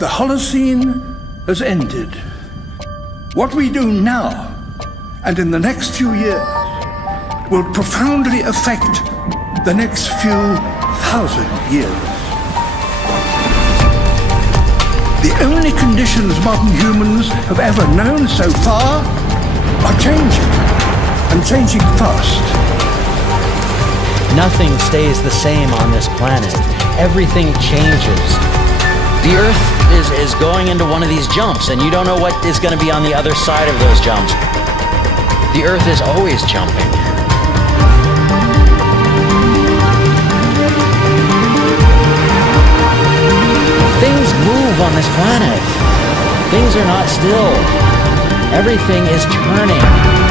The Holocene has ended. What we do now and in the next few years will profoundly affect the next few thousand years. The only conditions modern humans have ever known so far are changing, and changing fast. Nothing stays the same on this planet. Everything changes. The Earth is going into one of these jumps, and you don't know what is going to be on the other side of those jumps. The Earth is always jumping. Things move on this planet. Things are not still. Everything is turning.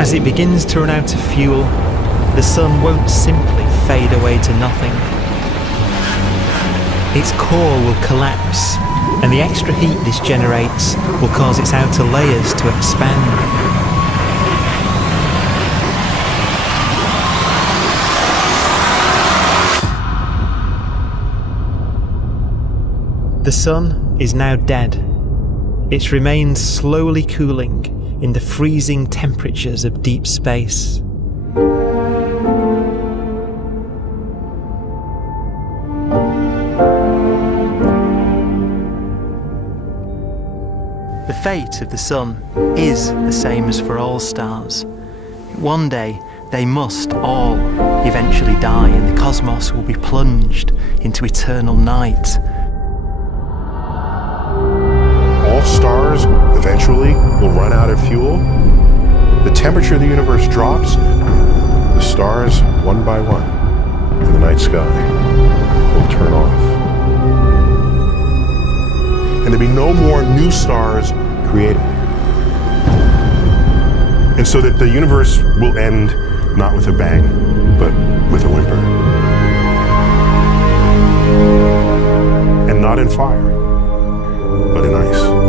As it begins to run out of fuel, the sun won't simply fade away to nothing. Its core will collapse, and the extra heat this generates will cause its outer layers to expand. The sun is now dead. Its remains slowly cooling in the freezing temperatures of deep space. The fate of the sun is the same as for all stars. One day they must all eventually die, and the cosmos will be plunged into eternal night. All stars eventually will run out of fuel. The temperature of the universe drops. The stars, one by one, in the night sky, will turn off. And there'll be no more new stars created. And so that the universe will end not with a bang, but with a whimper. And not in fire, but in ice.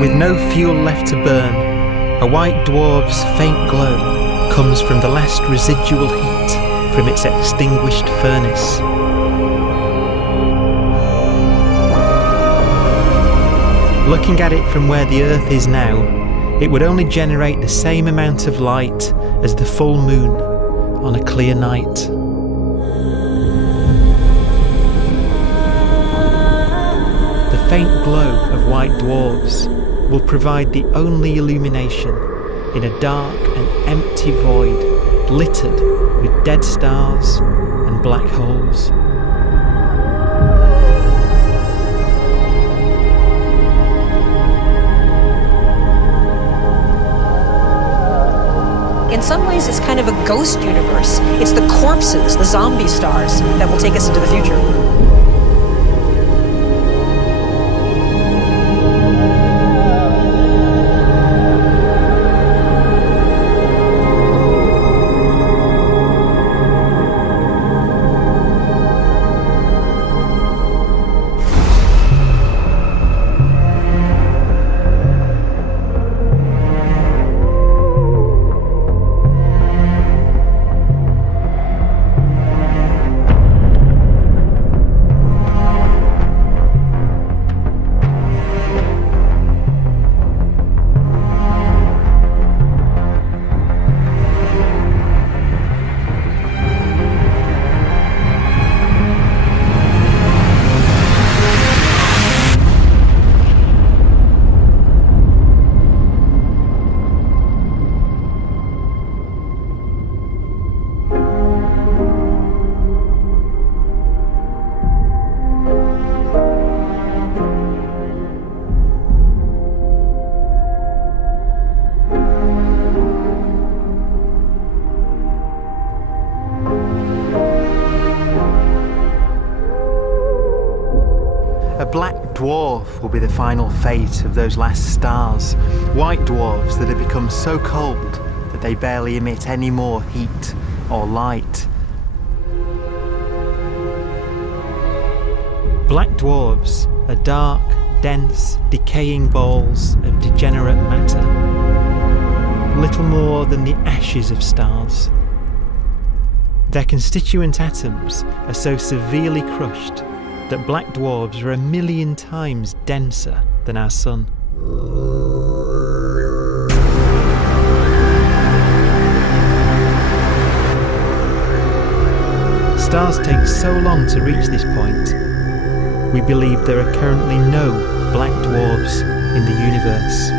With no fuel left to burn, a white dwarf's faint glow comes from the last residual heat from its extinguished furnace. Looking at it from where the Earth is now, it would only generate the same amount of light as the full moon on a clear night. The faint glow of white dwarfs will provide the only illumination in a dark and empty void littered with dead stars and black holes. some ways, it's kind of a ghost universe. It's the corpses, the zombie stars, that will take us into the future. A black dwarf will be the final fate of those last stars. White dwarfs that have become so cold that they barely emit any more heat or light. Black dwarfs are dark, dense, decaying balls of degenerate matter, little more than the ashes of stars. Their constituent atoms are so severely crushed that black dwarfs are 1,000,000 times denser than our sun. Stars take so long to reach this point, we believe there are currently no black dwarfs in the universe.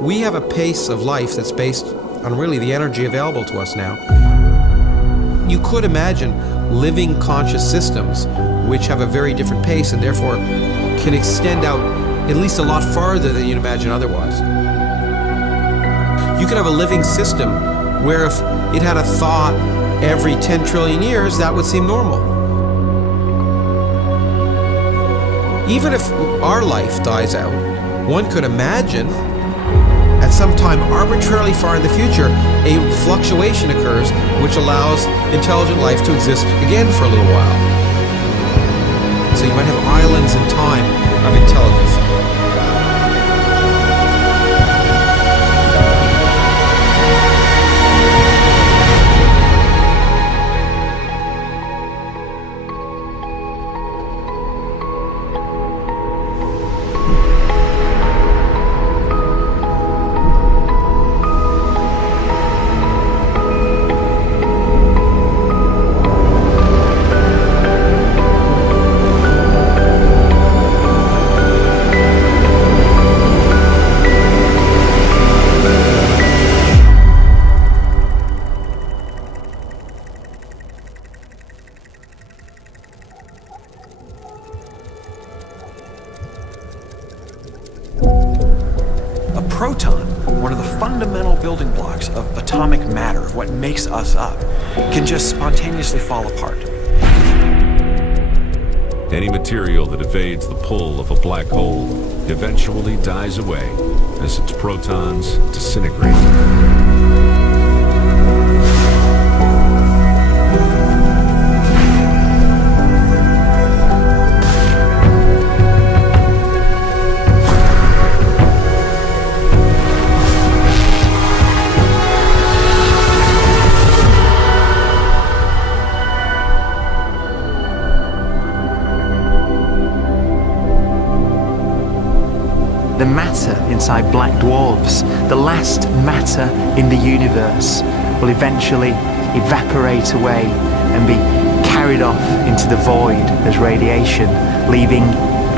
We have a pace of life that's based on really the energy available to us now. You could imagine living conscious systems which have a very different pace and therefore can extend out at least a lot farther than you'd imagine otherwise. You could have a living system where if it had a thought every 10 trillion years, that would seem normal. Even if our life dies out, one could imagine at some time arbitrarily far in the future, a fluctuation occurs which allows intelligent life to exist again for a little while. So you might have islands in time of intelligence. Proton, one of the fundamental building blocks of atomic matter, of what makes us up, can just spontaneously fall apart. Any material that evades the pull of a black hole eventually dies away as its protons disintegrate. The matter inside black dwarfs, the last matter in the universe, will eventually evaporate away and be carried off into the void as radiation, leaving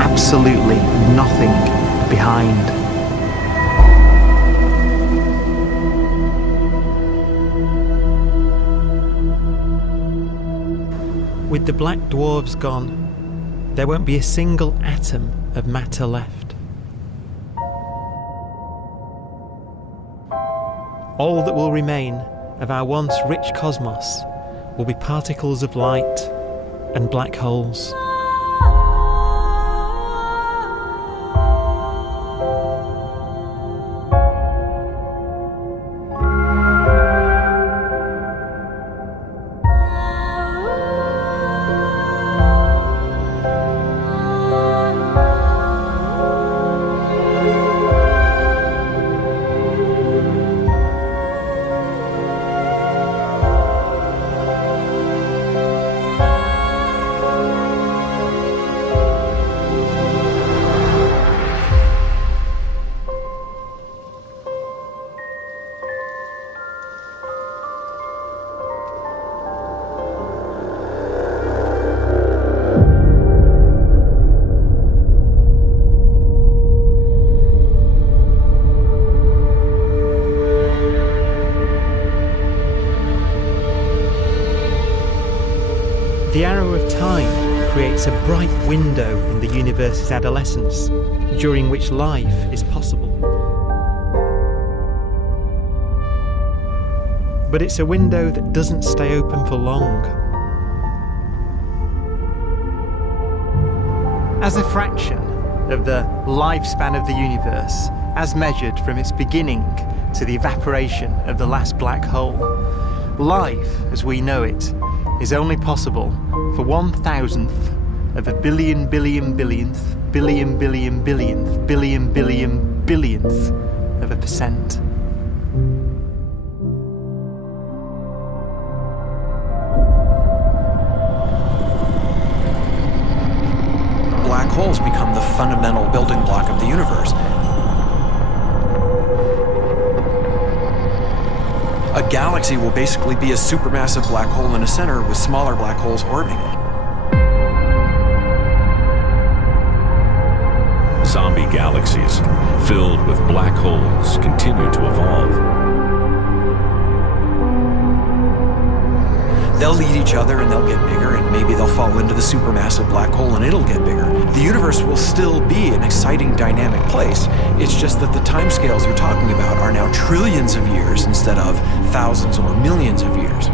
absolutely nothing behind. With the black dwarfs gone, there won't be a single atom of matter left. All that will remain of our once rich cosmos will be particles of light and black holes. The arrow of time creates a bright window in the universe's adolescence, during which life is possible. But it's a window that doesn't stay open for long. As a fraction of the lifespan of the universe, as measured from its beginning to the evaporation of the last black hole, life, as we know it, is only possible for 1,000th of a billion billionth of a percent. Black holes become the fundamental building block of the universe. A galaxy will basically be a supermassive black hole in a center with smaller black holes orbiting it. Zombie galaxies filled with black holes continue to evolve. They'll eat each other and they'll get bigger, and maybe they'll fall into the supermassive black hole and it'll get bigger. The universe will still be an exciting, dynamic place. It's just that the timescales you're talking about are now trillions of years instead of thousands or millions of years.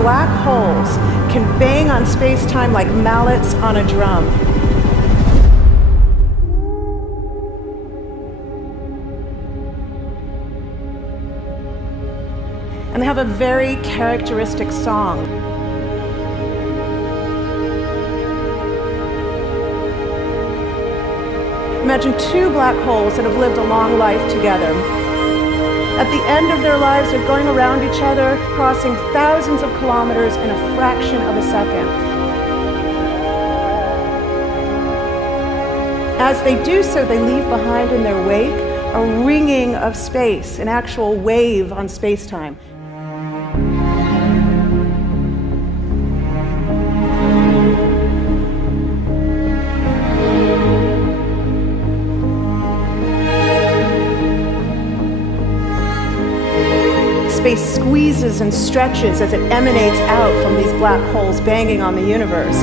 Black holes can bang on space-time like mallets on a drum. And they have a very characteristic song. Imagine two black holes that have lived a long life together. At the end of their lives, they're going around each other, crossing thousands of kilometers in a fraction of a second. As they do so, they leave behind in their wake a ringing of space, an actual wave on space-time. Space squeezes and stretches as it emanates out from these black holes banging on the universe.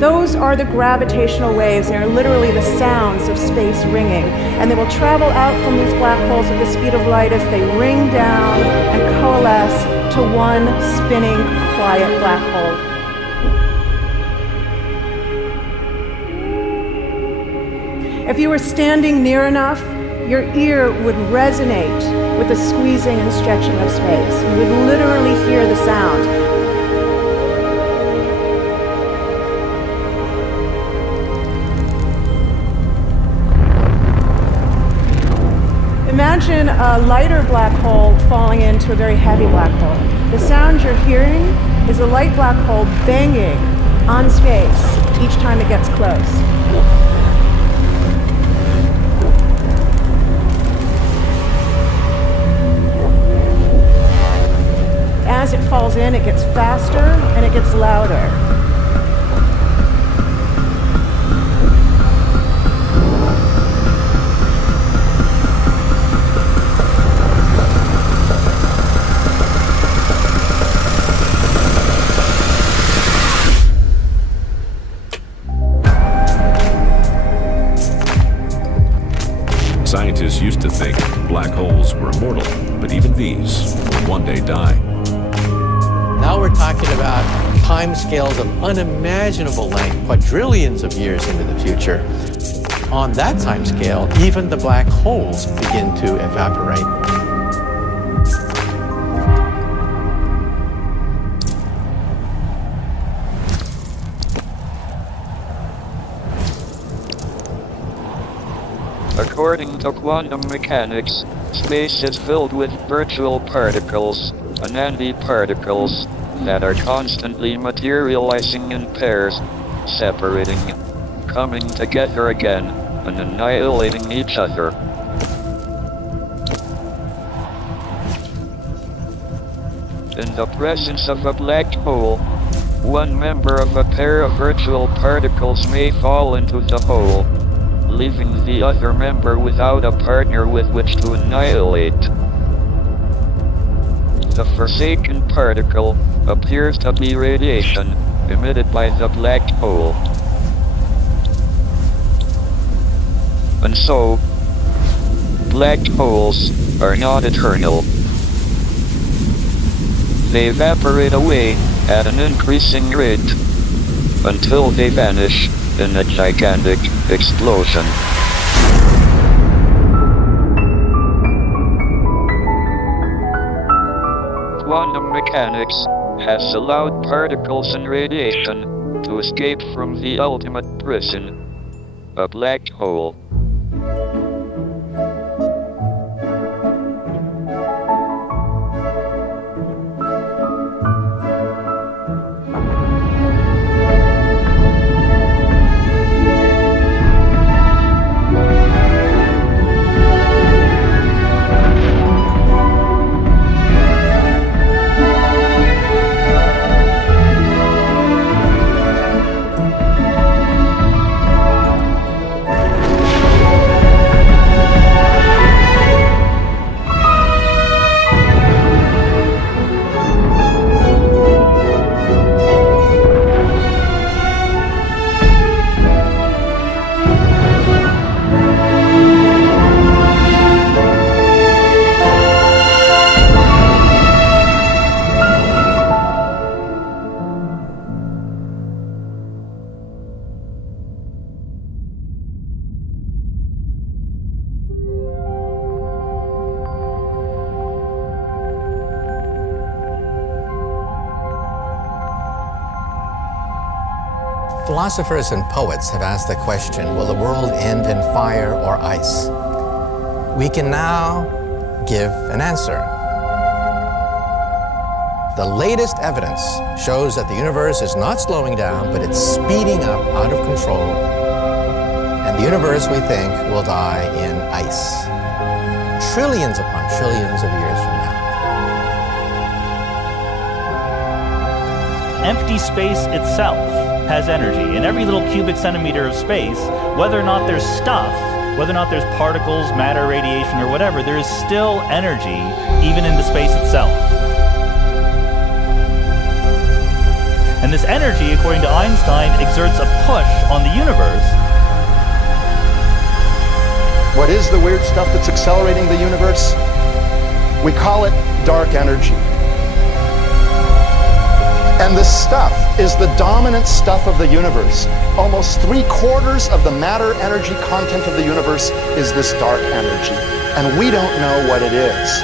Those are the gravitational waves. They are literally the sounds of space ringing. And they will travel out from these black holes at the speed of light as they ring down and coalesce to one spinning, quiet black hole. If you were standing near enough, your ear would resonate with the squeezing and stretching of space. You would literally hear the sound. Imagine a lighter black hole falling into a very heavy black hole. The sound you're hearing is a light black hole banging on space each time it gets close. As it falls in, it gets faster and it gets louder. Scientists used to think black holes were immortal, but even these will one day die. Now we're talking about timescales of unimaginable length, quadrillions of years into the future. On that timescale, even the black holes begin to evaporate. According to quantum mechanics, space is filled with virtual particles, antiparticles, that are constantly materializing in pairs, separating, coming together again, and annihilating each other. In the presence of a black hole, one member of a pair of virtual particles may fall into the hole, leaving the other member without a partner with which to annihilate. The forsaken particle appears to be radiation emitted by the black hole. And so, black holes are not eternal. They evaporate away at an increasing rate until they vanish in a gigantic explosion. Quantum mechanics has allowed particles and radiation to escape from the ultimate prison, a black hole. Philosophers and poets have asked the question, will the world end in fire or ice? We can now give an answer. The latest evidence shows that the universe is not slowing down, but it's speeding up out of control. And the universe, we think, will die in ice. Trillions upon trillions of years from now. Empty space itself has energy. In every little cubic centimeter of space, whether or not there's stuff whether or not there's particles, matter, radiation, or whatever, there is still energy even in the space itself. And this energy, according to Einstein, exerts a push on the universe. What is the weird stuff that's accelerating the universe? We call it dark energy. And this stuff is the dominant stuff of the universe. Almost 3/4 of the matter-energy content of the universe is this dark energy. And we don't know what it is.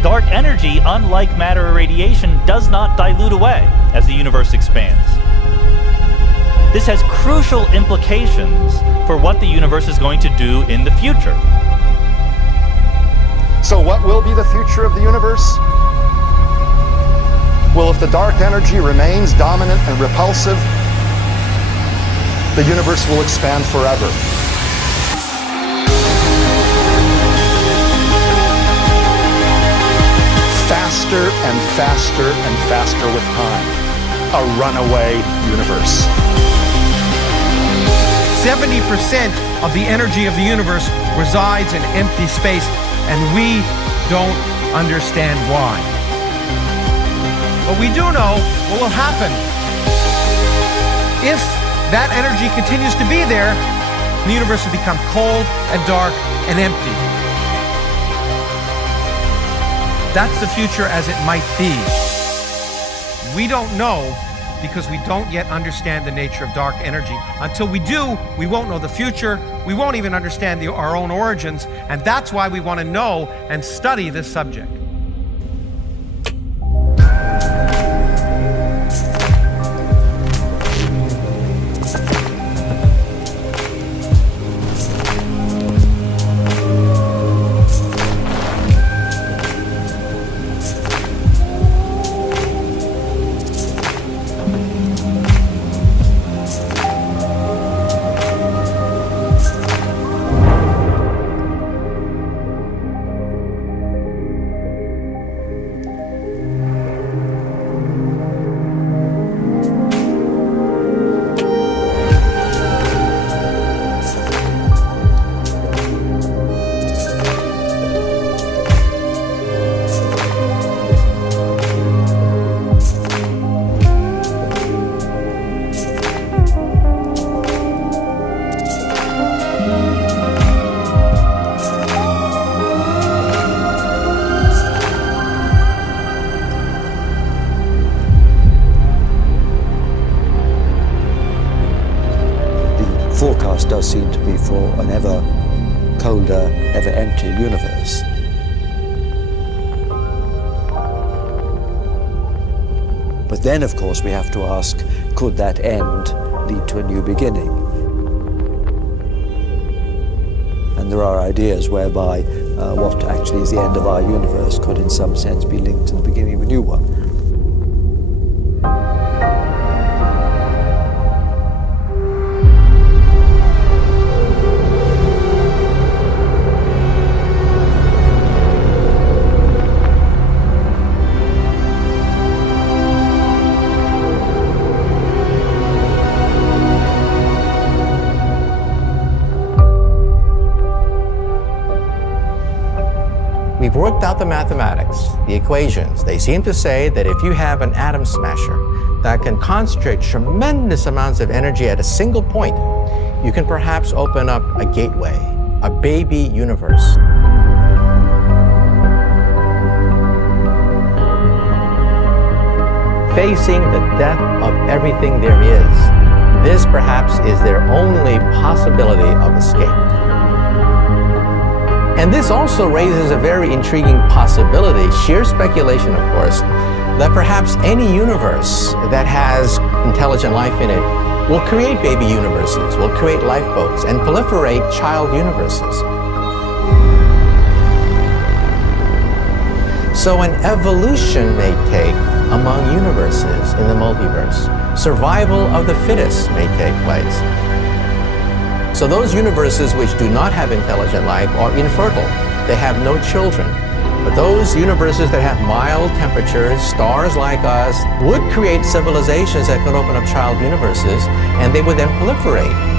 Dark energy, unlike matter or radiation, does not dilute away as the universe expands. This has crucial implications for what the universe is going to do in the future. So what will be the future of the universe? Well, if the dark energy remains dominant and repulsive, the universe will expand forever. Faster and faster and faster with time. A runaway universe. 70% of the energy of the universe resides in empty space, and we don't understand why. But we do know what will happen. If that energy continues to be there, the universe will become cold and dark and empty. That's the future as it might be. We don't know because we don't yet understand the nature of dark energy. Until we do, we won't know the future. We won't even understand our own origins. And that's why we want to know and study this subject. Forecast does seem to be for an ever colder, ever emptier universe. But then, of course, we have to ask, could that end lead to a new beginning? And there are ideas whereby what actually is the end of our universe could in some sense be linked to the beginning of a new one. We've worked out the mathematics, the equations. They seem to say that if you have an atom smasher that can concentrate tremendous amounts of energy at a single point, you can perhaps open up a gateway, a baby universe. Facing the death of everything there is, this perhaps is their only possibility of escape. And this also raises a very intriguing possibility, sheer speculation of course, that perhaps any universe that has intelligent life in it will create baby universes, will create lifeboats, and proliferate child universes. So an evolution may take among universes in the multiverse. Survival of the fittest may take place. So those universes which do not have intelligent life are infertile. They have no children. But those universes that have mild temperatures, stars like us, would create civilizations that could open up child universes, and they would then proliferate.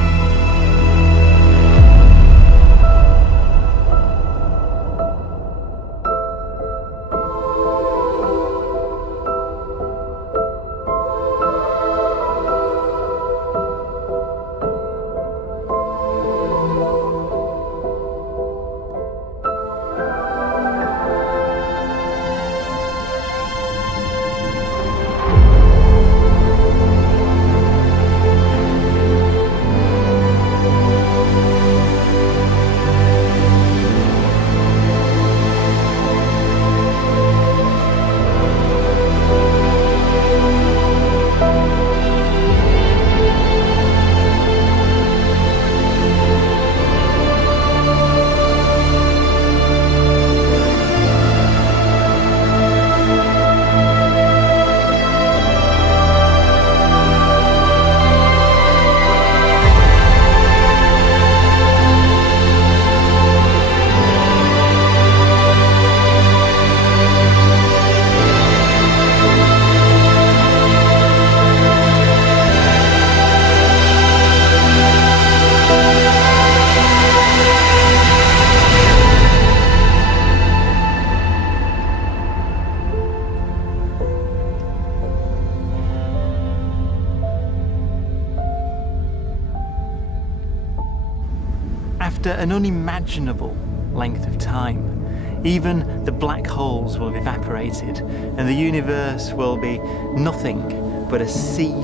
After an unimaginable length of time, even the black holes will have evaporated, and the universe will be nothing but a sea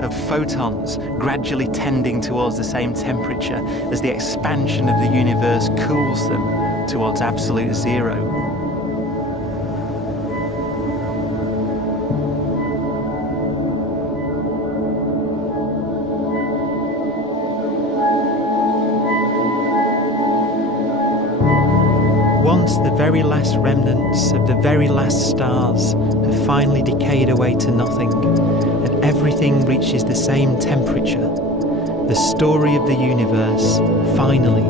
of photons gradually tending towards the same temperature as the expansion of the universe cools them towards absolute zero. Once the very last remnants of the very last stars have finally decayed away to nothing, and everything reaches the same temperature, the story of the universe finally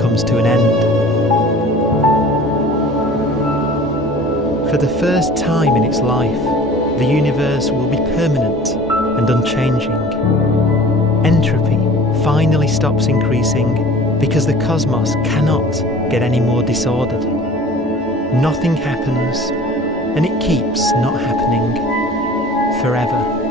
comes to an end. For the first time in its life, the universe will be permanent and unchanging. Entropy finally stops increasing because the cosmos cannot get any more disordered. Nothing happens, and it keeps not happening forever.